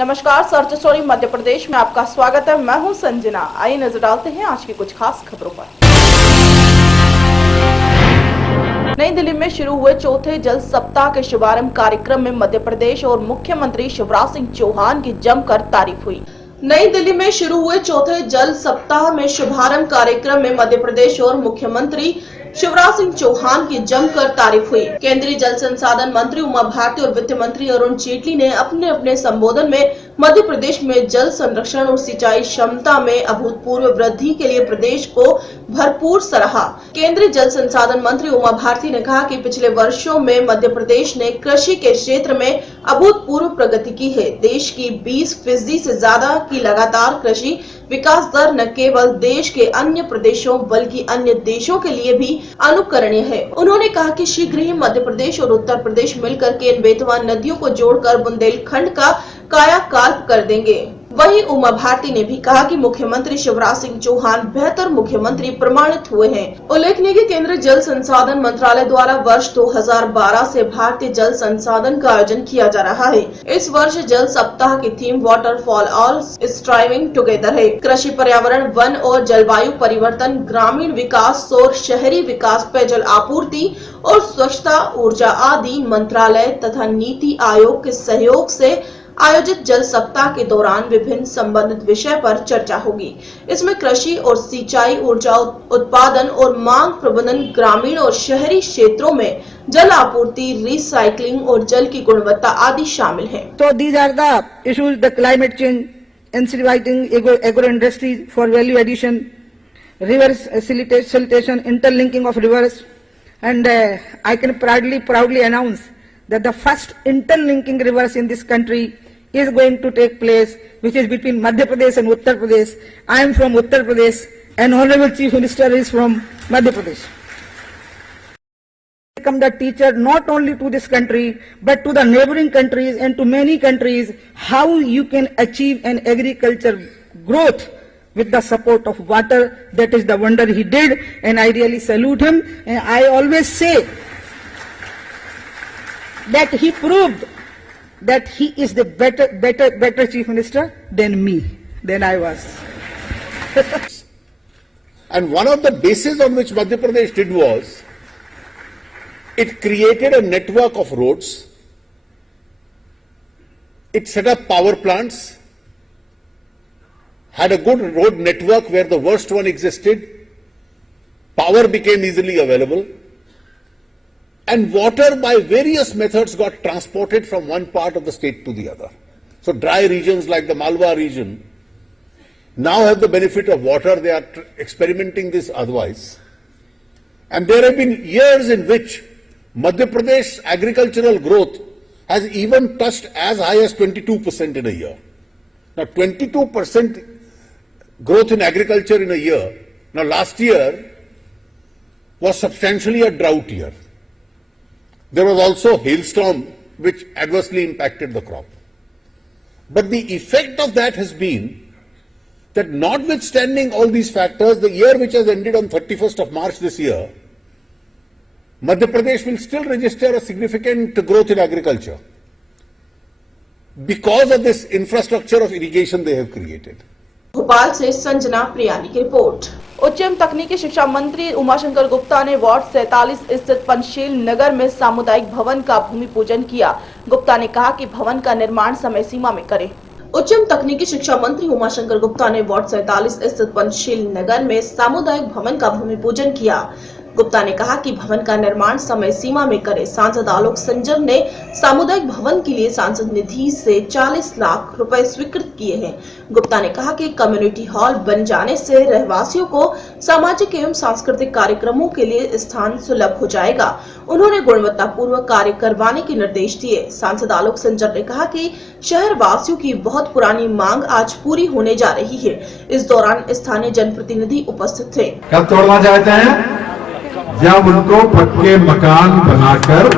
नमस्कार, search story Madhya Pradesh में आपका स्वागत है। मैं हूं संजना। आइए नजर डालते हैं आज की कुछ खास खबरों पर। नई दिल्ली में शुरू हुए चौथे जल सप्ताह के शुभारंभ कार्यक्रम में मध्य प्रदेश और मुख्यमंत्री शिवराज सिंह चौहान की जमकर तारीफ हुई। नई दिल्ली में शुरू हुए चौथे जल सप्ताह में शुभारंभ कार्यक्रम में मध्य प्रदेश और मुख्यमंत्री शिवराज सिंह चौहान की जमकर तारीफ हुई। केंद्रीय जल संसाधन मंत्री उमा भारती और वित्त मंत्री अरुण जेटली ने अपने अपने संबोधन में मध्य प्रदेश में जल संरक्षण और सिंचाई क्षमता में अभूतपूर्व वृद्धि के लिए प्रदेश को भरपूर सराहा। केंद्रीय जल संसाधन मंत्री उमा भारती ने कहा कि पिछले वर्षों में मध्य प्रदेश ने कृषि के क्षेत्र में अभूतपूर्व प्रगति की है। देश की 20% से ज्यादा की लगातार कृषि विकास दर न केवल देश के अन्य प्रदेशों बल्कि अन्य देशों के लिए भी अनुकरणीय है। उन्होंने कहा कि शीघ्र ही मध्य प्रदेश और उत्तर प्रदेश मिलकर के इन बेतवान नदियों को जोड़कर बुंदेलखंड का कायाकल्प कर देंगे। वहीं उमा भारती ने भी कहा कि मुख्यमंत्री शिवराज सिंह चौहान बेहतर मुख्यमंत्री प्रमाणित हुए हैं। उल्लेखनीय कि केंद्रीय जल संसाधन मंत्रालय द्वारा वर्ष 2012 से भारतीय जल संसाधन का आयोजन किया जा रहा है। इस वर्ष जल सप्ताह की theme water for all striving together है। कृषि, पर्यावरण, वन और जलवायु परिवर्तन, ग्रामीण विकास, सौर शहरी विकास, पेयजल आपूर्ति और स्वच्छता, ऊर्जा आदि मंत्रालय तथा नीति आयोग के सहयोग से आयोजित जल सप्ताह के दौरान विभिन्न संबंधित विषय पर चर्चा होगी। इसमें कृषि और सिंचाई, ऊर्जा उत्पादन और मांग प्रबंधन, ग्रामीण और शहरी क्षेत्रों में जल आपूर्ति, रिसाइकलिंग और जल की गुणवत्ता आदि शामिल हैं। So these are the issues: the climate change, incentivizing agro industry for value addition, river siltation, interlinking of rivers, and I can proudly announce that the first interlinking rivers in this country is going to take place, which is between Madhya Pradesh and Uttar Pradesh. I am from Uttar Pradesh and Honorable Chief Minister is from Madhya Pradesh. Become the teacher not only to this country but to the neighboring countries and to many countries how you can achieve an agriculture growth with the support of water. That is the wonder he did, and I really salute him. And I always say that he proved that he is the better chief minister than me, than I was. And one of the bases on which Madhya Pradesh did was, it created a network of roads, it set up power plants, had a good road network where the worst one existed, power became easily available, and water by various methods got transported from one part of the state to the other. So dry regions like the Malwa region now have the benefit of water. They are experimenting this otherwise. And there have been years in which Madhya Pradesh agricultural growth has even touched as high as 22% in a year. Now 22% growth in agriculture in a year. Now last year was substantially a drought year. There was also hailstorm which adversely impacted the crop. But the effect of that has been that notwithstanding all these factors, the year which has ended on 31st of March this year, Madhya Pradesh will still register a significant growth in agriculture because of this infrastructure of irrigation they have created. Bhopal से संजना प्रियानी की report. उच्च एवं तकनीकी शिक्षा मंत्री उमाशंकर गुप्ता ने ward 47 स्थित पंचशील नगर में सामुदायिक भवन का भूमि पूजन किया। गुप्ता ने कहा कि भवन का निर्माण समय सीमा में करें। उच्च एवं तकनीकी शिक्षा मंत्री उमाशंकर गुप्ता ने वार्ड 47 स्थित पंचशील नगर में सामुदायिक भवन का भूमि पूजन किया। गुप्ता ने कहा कि भवन का निर्माण समय सीमा में करे। सांसद आलोक संजर ने सामुदायिक भवन के लिए सांसद निधि से 40 लाख रुपए स्वीकृत किए हैं। गुप्ता ने कहा कि कम्युनिटी हॉल बन जाने से रहवासियों को सामाजिक एवं सांस्कृतिक कार्यक्रमों के लिए स्थान सुलभ हो जाएगा। उन्होंने गुणवत्तापूर्वक कार्य करवाने के निर्देश दिए। सांसद आलोक संजर ने कहा कि शहर वासियों की बहुत पुरानी मांग आज पूरी होने जा रही है। इस दौरान स्थानीय जनप्रतिनिधि उपस्थित थे। कब तोड़ना चाहते हैं? जब उनको पक्के मकान बनाकर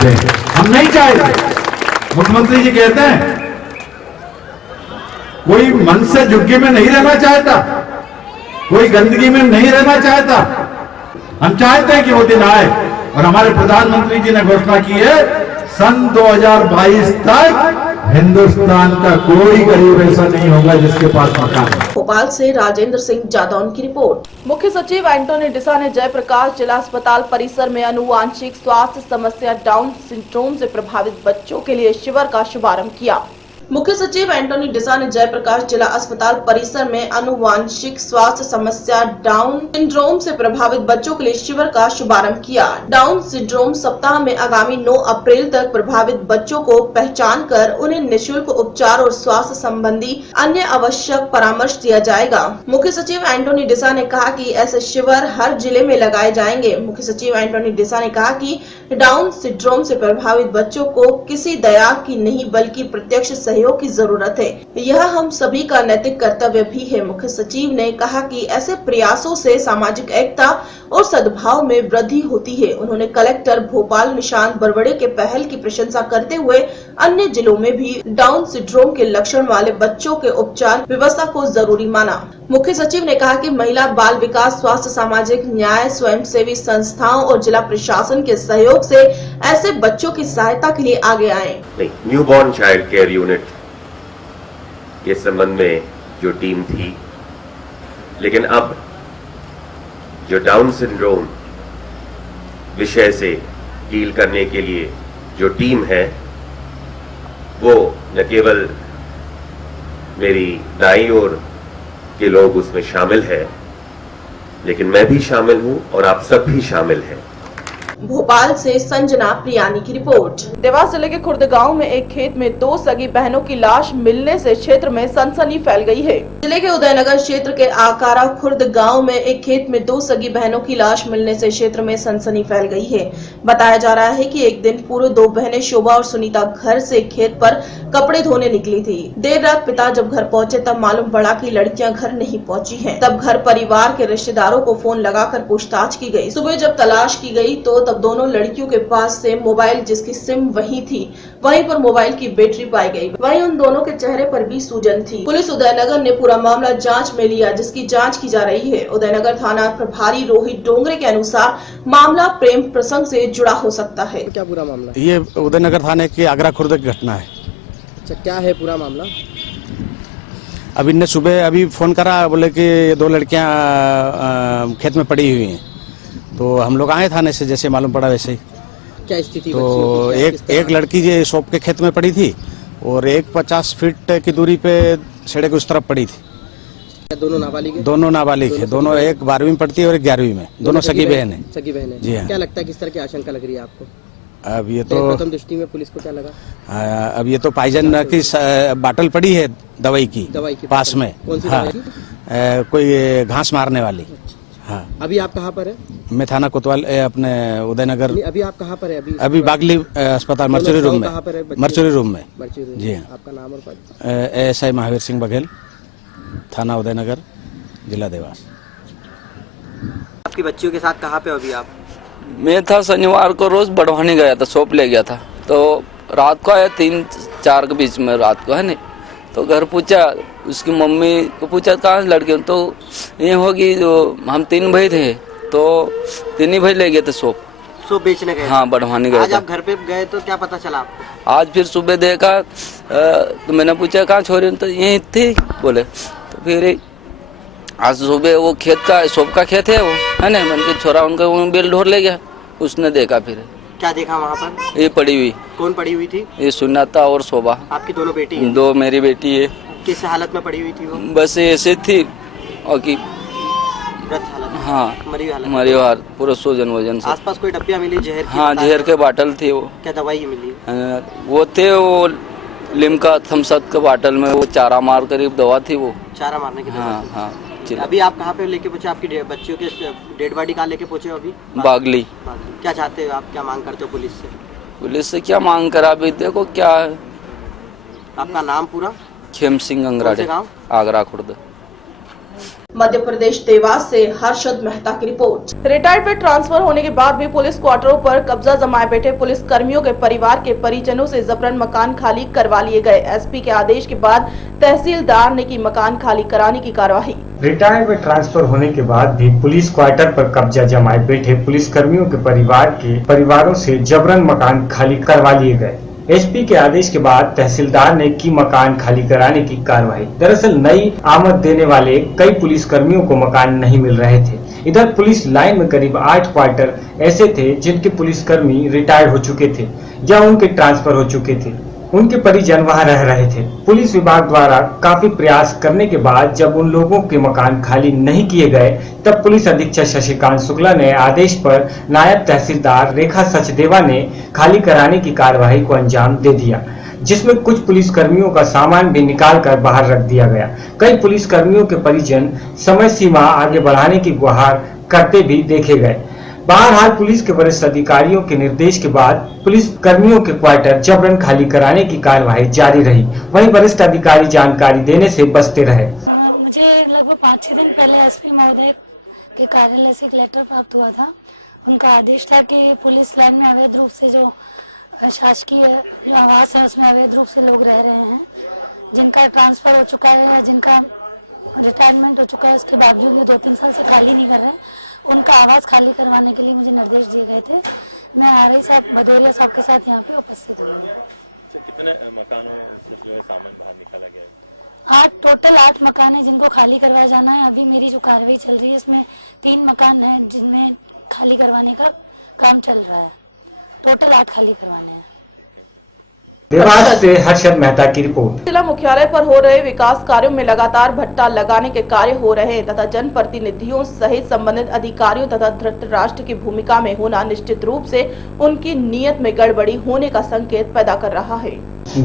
दें। हम नहीं चाहते। मुख्यमंत्री जी कहते हैं कोई मन से झुग्गी में नहीं रहना चाहता, कोई गंदगी में नहीं रहना चाहता। हम चाहते हैं कि वो दिन आए और हमारे प्रधानमंत्री जी ने घोषणा की है सन 2022 तक हिंदुस्तान का कोई गरीब ऐसा नहीं होगा जिसके पास मकान है। भोपाल से राजेंद्र सिंह जादौन की रिपोर्ट। मुख्य सचिव एंटोनी डिसा ने जयप्रकाश जिला अस्पताल परिसर में आनुवांशिक स्वास्थ्य समस्या डाउन सिंड्रोम से प्रभावित बच्चों के लिए शिविर का शुभारंभ किया। मुख्य सचिव एंटोनी डिसा ने जयप्रकाश जिला अस्पताल परिसर में आनुवांशिक स्वास्थ्य समस्या डाउन सिंड्रोम से प्रभावित बच्चों के लिए शिविर का शुभारंभ किया। डाउन सिंड्रोम सप्ताह में आगामी 9 अप्रैल तक प्रभावित बच्चों को पहचान कर उन्हें निःशुल्क उपचार और स्वास्थ्य संबंधी अन्य आवश्यक परामर्श दिया जाएगा। मुख्य सचिव एंटोनी डिसा ने कहा कि ऐसे शिविर हर जिले में लगाए जाएंगे। मुख्य सचिव एंटोनी डिसा ने कहा कि डाउन सिंड्रोम से प्रभावित बच्चों को किसी दया की नहीं बल्कि प्रत्यक्ष सहयोग की जरूरत है। यह हम सभी का नैतिक कर्तव्य भी है। मुख्य सचिव ने कहा कि ऐसे प्रयासों से सामाजिक एकता और सद्भाव में वृद्धि होती है। उन्होंने कलेक्टर भोपाल निशांत बरवड़े के पहल की प्रशंसा करते हुए अन्य जिलों में भी डाउन सिंड्रोम के लक्षण वाले बच्चों के उपचार व्यवस्था को जरूरी माना। मुख्य सचिव ने कहा कि महिला बाल विकास, स्वास्थ्य, सामाजिक न्याय, स्वयंसेवी संस्थाओं और जिला प्रशासन के सहयोग से ऐसे बच्चों की सहायता के लिए आगे आए। न्यूबॉर्न चाइल्ड केयर यूनिट के संबंध में जो टीम थी, लेकिन अब जो डाउन सिंड्रोम विषय से डील करने के लिए जो टीम है, वो न केवल मेरी दाईं ओर के लोग उसमें शामिल है, लेकिन मैं भी शामिल हूं और आप सब भी शामिल हैं। भोपाल से संजना प्रियानी की रिपोर्ट। देवास जिले के खुर्द गांव में एक खेत में 2 सगी बहनों की लाश मिलने से क्षेत्र में सनसनी फैल गई है। जिले के उदयनगर क्षेत्र के आकारा खुर्द गांव में एक खेत में 2 सगी बहनों की लाश मिलने से क्षेत्र में सनसनी फैल गई है। बताया जा रहा है कि एक दिन पूर्व 2 बहनें शोभा और सुनीता घर से खेत पर कपड़े धोने निकली थी। देर रात पिता जब घर पहुंचे तब मालूम पड़ा कि लड़कियां घर नहीं पहुंची हैं। तब घर परिवार के रिश्तेदारों को फोन लगाकर पूछताछ की गई। सुबह जब तलाश की गई तो तब दोनों लड़कियों के पास से मोबाइल जिसकी सिम वही थी, वहीं पर मोबाइल की बैटरी पाई गई। वहीं उन दोनों के चेहरे पर भी सूजन थी। पुलिस उदयनगर ने पूरा मामला जांच में लिया, जिसकी जांच की जा रही है। उदयनगर थाना प्रभारी रोहित डोंगरे के अनुसार मामला प्रेम प्रसंग से जुड़ा हो सकता है। क्या पूरा मामला? ये उदयनगर थाने की आगरा खुर्द की घटना है। अच्छा, क्या है पूरा मामला? अब इनने सुबह अभी फोन करा, बोले कि ये 2 लड़कियां खेत में पड़ी हुई हैं। तो हम लोग आए थाने से, जैसे मालूम पड़ा वैसे ही। क्या स्थिति? तो एक लड़की जो शॉप के खेत में पड़ी थी और एक 50 फीट की दूरी पे सड़क उस तरफ पड़ी थी। क्या दोनों नाबालिग हैं? दोनों नाबालिग है। दोनों, एक 12वीं में पढ़ती है और एक 11वीं में। दोनों सगी बहन है। सगी बहन है। जी हाँ। क्या लगता है, किस तरह की आशंका लग रही है आपको? अब ये तो प्रथम दृष्टि में पुलिस को क्या लगा? अब ये तो पाइजन की बाटल पड़ी है दवाई की पास में। कौन सी हाँ, दवाई? कोई घास मारने वाली। हाँ। अभी आप कहाँ पर है? मैं थाना कोतवाल अपने उदयनगर। अभी आप कहाँ पर है? अभी बागली अस्पताल मर्चुरी रूम में। मर्चुरी रूम में। जी हाँ। आपका नाम और पद? ASI महावीर सिंह बघेल, थाना उदयनगर, जिला देवास। आपकी बच्चियों के साथ कहाँ पे हो अभी आप? मैं था शनिवार को रोज बढ़वानी गया था, शॉप ले गया था। तो रात को आया 3-4 के बीच में रात को, है नहीं। तो घर पूछा, उसकी मम्मी को पूछा कहाँ लड़के, तो ये होगी जो हम 3 भाई थे, तो 3 ही भाई ले गए थे शॉप बेचने गए? हाँ, बढ़वानी गए। आज आप घर पे गए तो क्या पता चला आपको? आज फिर सुबह देखा तो मैंने पूछा कहाँ छोरी, तो यहीं थी बोले। तो फिर आज सुबह वो खेत का, शॉप का खेत है वो, है ना, मैंने के छोरा उनका बेल ढोर ले गया। उसने देखा, फिर क्या देखा वहाँ पर? ये पड़ी हुई। कौन पड़ी हुई थी? ये सुनाता और शोभा। आपकी दोनों बेटी है? 2 मेरी बेटी है। किस हालत में पड़ी हुई थी वो? बस ऐसे थी और की हाँ, मरी हालत, पूरा सूजन वजन से। आसपास कोई डब्बियाँ मिली जहर की? हाँ, जहर के बाटल थी वो। क्या दवाई मिली? वो थे वो लिमका थम्सअप के बाटल में वो चारा मार करीब दवा थी वो। चारा मारने की दवा? हाँ हाँ। अभी आप कहाँ पे लेके पहुँचे? आपकी बच्चियों के डेड बॉडी कहाँ लेके पहुँचे अभी? बागली। क्या चाहते हो आप, क्या मांग करते हो पुलिस से? पुलिस से क्या मांग करा, अभी देखो क्या है। आपका नाम पूरा? खेम सिंह अंगराडे, आगरा खुर्द। मध्य प्रदेश देवास से हर्षद मेहता की रिपोर्ट। रिटायर्ड पे ट्रांसफर होने के बाद भी पुलिस क्वार्टरों पर कब्जा जमाए बैठे पुलिस कर्मियों के परिवार के परिजनों से जबरन मकान खाली करवा लिए गए। एसपी के आदेश के बाद तहसीलदार ने की मकान खाली कराने की कार्यवाही। रिटायर्ड में ट्रांसफर होने के बाद भी पुलिस क्वार्टर पर कब्जा जमाए बैठे पुलिस कर्मियों के परिवारों से जबरन मकान खाली करवा लिए गए। एसपी के आदेश के बाद तहसीलदार ने की मकान खाली कराने की कार्रवाई। दरअसल नई आमद देने वाले कई पुलिस कर्मियों को मकान नहीं मिल रहे थे। इधर पुलिस लाइन में करीब 8 क्वार्टर ऐसे थे जिनके पुलिसकर्मी रिटायर्ड हो चुके थे या उनके ट्रांसफर हो चुके थे। उनके परिजन वहां रह रहे थे। पुलिस विभाग द्वारा काफी प्रयास करने के बाद जब उन लोगों के मकान खाली नहीं किए गए, तब पुलिस अधीक्षक शशिकांत शुक्ला ने आदेश पर नायब तहसीलदार रेखा सचदेवा ने खाली कराने की कार्यवाही को अंजाम दे दिया, जिसमें कुछ पुलिसकर्मियों का सामान भी निकाल कर बाहर रख दिया गया। कई पुलिसकर्मियों के परिजन समय सीमा आगे बढ़ाने की गुहार करते भी देखे गए। बहरहाल पुलिस के वरिष्ठ अधिकारियों के निर्देश के बाद पुलिस कर्मियों के क्वार्टर जबरन खाली कराने की कार्यवाही जारी रही। वहीं वरिष्ठ अधिकारी जानकारी देने से बचते रहे। मुझे लगभग 5-6 दिन पहले एसपी महोदय के कार्यालय से एक लेटर प्राप्त हुआ था। उनका आदेश था कि पुलिस लाइन में अवैध रूप से जो शासकीय जो आवास है उसमें अवैध रूप से लोग रह रहे हैं, जिनका ट्रांसफर हो चुका है या जिनका रिटायरमेंट हो चुका है, उसके बावजूद भी 2-3 साल से खाली नहीं कर रहे हैं, उनका आवास खाली करवाने के लिए मुझे निर्देश दिए गए थे। मैं आरआई साहब भदौरिया साहब के साथ यहाँ पे उपस्थित हुई हूँ। कितने मकानों से जो है सामान बाहर निकाला गया है? टोटल 8 मकान है जिनको खाली करवाया जाना है। अभी मेरी जो कार्रवाई चल रही है इसमें 3 मकान है जिनमें खाली करवाने का काम चल रहा है। टोटल 8 खाली करवाने हैं। देवास से हर्षद मेहता की रिपोर्ट। जिला मुख्यालय पर हो रहे विकास कार्यों में लगातार भट्टा लगाने के कार्य हो रहे हैं तथा जनप्रतिनिधियों सहित संबंधित अधिकारियों तथा धृतराष्ट्र की भूमिका में होना निश्चित रूप से उनकी नीयत में गड़बड़ी होने का संकेत पैदा कर रहा है।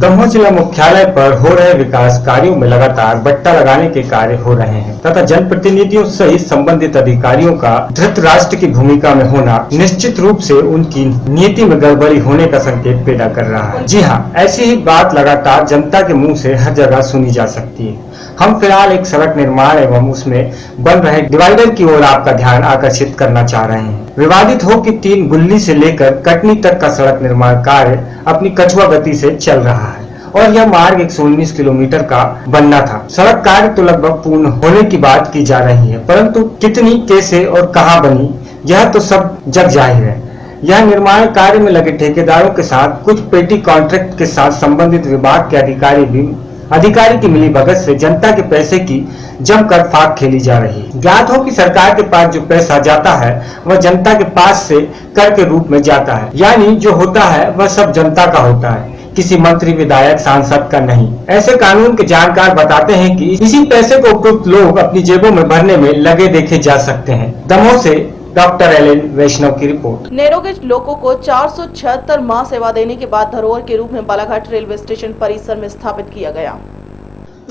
दमोह जिला मुख्यालय पर हो रहे विकास कार्यों में लगातार बट्टा लगाने के कार्य हो रहे हैं तथा जनप्रतिनिधियों सहित संबंधित अधिकारियों का धृतराष्ट्र की भूमिका में होना निश्चित रूप से उनकी नीति में गड़बड़ी होने का संकेत पैदा कर रहा है। जी हाँ, ऐसी ही बात लगातार जनता के मुंह से हर जगह सुनी जा सकती है। हम फिलहाल एक सड़क निर्माण एवं उसमें बन रहे डिवाइडर की ओर आपका ध्यान आकर्षित करना चाह रहे हैं। विवादित हो कि 3 गुल्ली से लेकर कटनी तक का सड़क निर्माण कार्य अपनी कछुआ गति से चल रहा है और यह मार्ग 119 किलोमीटर का बनना था। सड़क कार्य तो लगभग पूर्ण होने की बात की जा रही है, परंतु कितनी, कैसे और कहां बनी, यह तो सब जग जाहिर है। यह निर्माण कार्य में लगे ठेकेदारों के साथ कुछ पेटी कॉन्ट्रैक्ट के साथ संबंधित विभाग के अधिकारी की मिलीभगत से जनता के पैसे की जमकर फाक खेली जा रही है। ज्ञात हो कि सरकार के पास जो पैसा जाता है वह जनता के पास से कर के रूप में जाता है, यानी जो होता है वह सब जनता का होता है, किसी मंत्री, विधायक, सांसद का नहीं। ऐसे कानून के जानकार बताते हैं कि इसी पैसे को उपयुक्त लोग अपनी जेबों में भरने में लगे देखे जा सकते हैं। दमोह से डॉक्टर एल वैष्णव की रिपोर्ट। नेरोगेज लोगों को 476 माह सेवा देने के बाद धरोहर के रूप में बालाघाट रेलवे स्टेशन परिसर में स्थापित किया गया।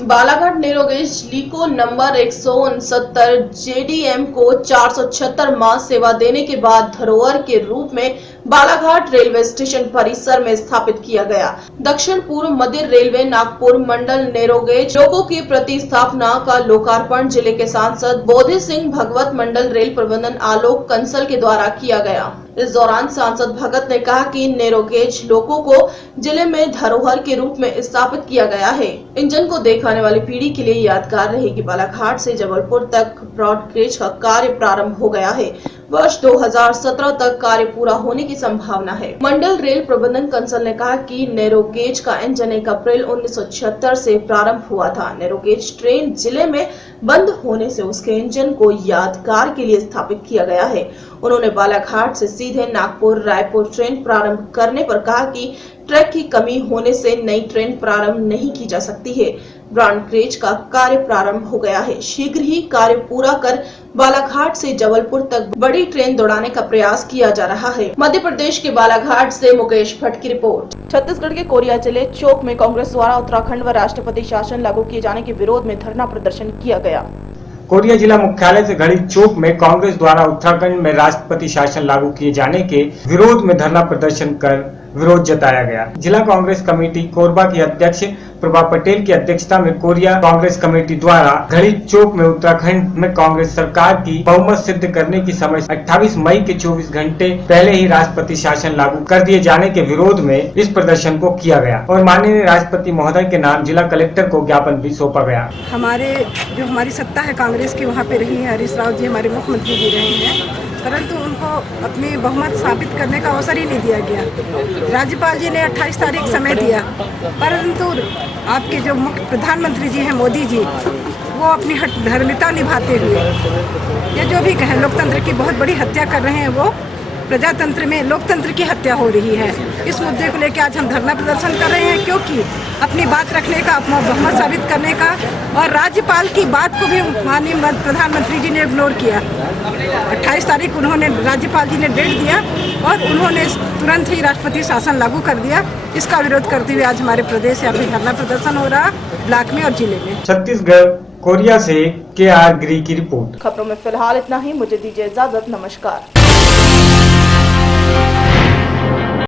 बालाघाट नेरोगेज लीको नंबर 169 जेडीएम को 476 माह सेवा देने के बाद धरोहर के रूप में बालाघाट रेलवे स्टेशन परिसर में स्थापित किया गया। दक्षिण पूर्व मध्य रेलवे नागपुर मंडल नेरोगेज लोगों की प्रतिस्थापना का लोकार्पण जिले के सांसद बोधि सिंह भगवत, मंडल रेल प्रबंधन आलोक कंसल के द्वारा किया गया। इस दौरान सांसद भगत ने कहा कि नेरोगेज लोगों को जिले में धरोहर के रूप में स्थापित किया गया है। इंजन को देखने वाली पीढ़ी के लिए यादगार रहेगी। बालाघाट से जबलपुर तक ब्रॉड गेज का कार्य प्रारंभ हो गया है। वर्ष 2017 तक कार्य पूरा होने की संभावना है। मंडल रेल प्रबंधन कंसल ने कहा कि नेरोगेज का इंजन 1 अप्रैल 1976 से प्रारंभ हुआ था। नेरोगेज ट्रेन जिले में बंद होने से उसके इंजन को यादगार के लिए स्थापित किया गया है। उन्होंने बालाघाट से सीधे नागपुर रायपुर ट्रेन प्रारंभ करने पर कहा कि ट्रैक की कमी होने से नई ट्रेन प्रारंभ नहीं की जा सकती है। ब्रॉड गेज का कार्य प्रारंभ हो गया है। शीघ्र ही कार्य पूरा कर बालाघाट से जबलपुर तक बड़ी ट्रेन दौड़ाने का प्रयास किया जा रहा है। मध्य प्रदेश के बालाघाट से मुकेश भट्ट की रिपोर्ट। छत्तीसगढ़ के कोरिया जिले चौक में कांग्रेस द्वारा उत्तराखंड व राष्ट्रपति शासन लागू किए जाने के विरोध में धरना प्रदर्शन किया गया। कोरिया जिला मुख्यालय से घड़ी चौक में कांग्रेस द्वारा उत्तराखंड में राष्ट्रपति शासन लागू किए जाने के विरोध में धरना प्रदर्शन कर विरोध जताया गया। जिला कांग्रेस कमेटी कोरबा की अध्यक्ष प्रभा पटेल की अध्यक्षता में कोरिया कांग्रेस कमेटी द्वारा घड़ी चौक में उत्तराखंड में कांग्रेस सरकार की बहुमत सिद्ध करने की समय 28 मई के 24 घंटे पहले ही राष्ट्रपति शासन लागू कर दिए जाने के विरोध में इस प्रदर्शन को किया गया और माननीय राष्ट्रपति महोदय के नाम जिला कलेक्टर को ज्ञापन भी सौंपा गया। हमारी सत्ता है कांग्रेस की, वहाँ पे रही है हरीश राव जी, हमारे मुख्यमंत्री जी रहे हैं, परंतु उनको अपनी बहुमत साबित करने का अवसर ही नहीं दिया गया। राज्यपाल जी ने 28 तारीख समय दिया, परंतु आपके जो मुख्य प्रधानमंत्री जी हैं मोदी जी, वो अपनी धर्मिता निभाते हुए ये जो भी कहें लोकतंत्र की बहुत बड़ी हत्या कर रहे हैं। वो प्रजातंत्र में लोकतंत्र की हत्या हो रही है। इस मुद्दे को लेकर आज हम धरना प्रदर्शन कर रहे हैं, क्योंकि अपनी बात रखने का, अपना बहुमत साबित करने का, और राज्यपाल की बात को भी माननीय प्रधानमंत्री जी ने इग्नोर किया। 28 तारीख उन्होंने राज्यपाल जी ने डेट दिया और उन्होंने तुरंत ही राष्ट्रपति शासन लागू कर दिया। इसका विरोध करते हुए आज हमारे प्रदेश से अभी धरना प्रदर्शन हो रहा ब्लॉक में और जिले में। छत्तीसगढ़ कोरिया से KR गिरी की रिपोर्ट। खबरों में फिलहाल इतना ही। मुझे दीजिए इजाजत। नमस्कार।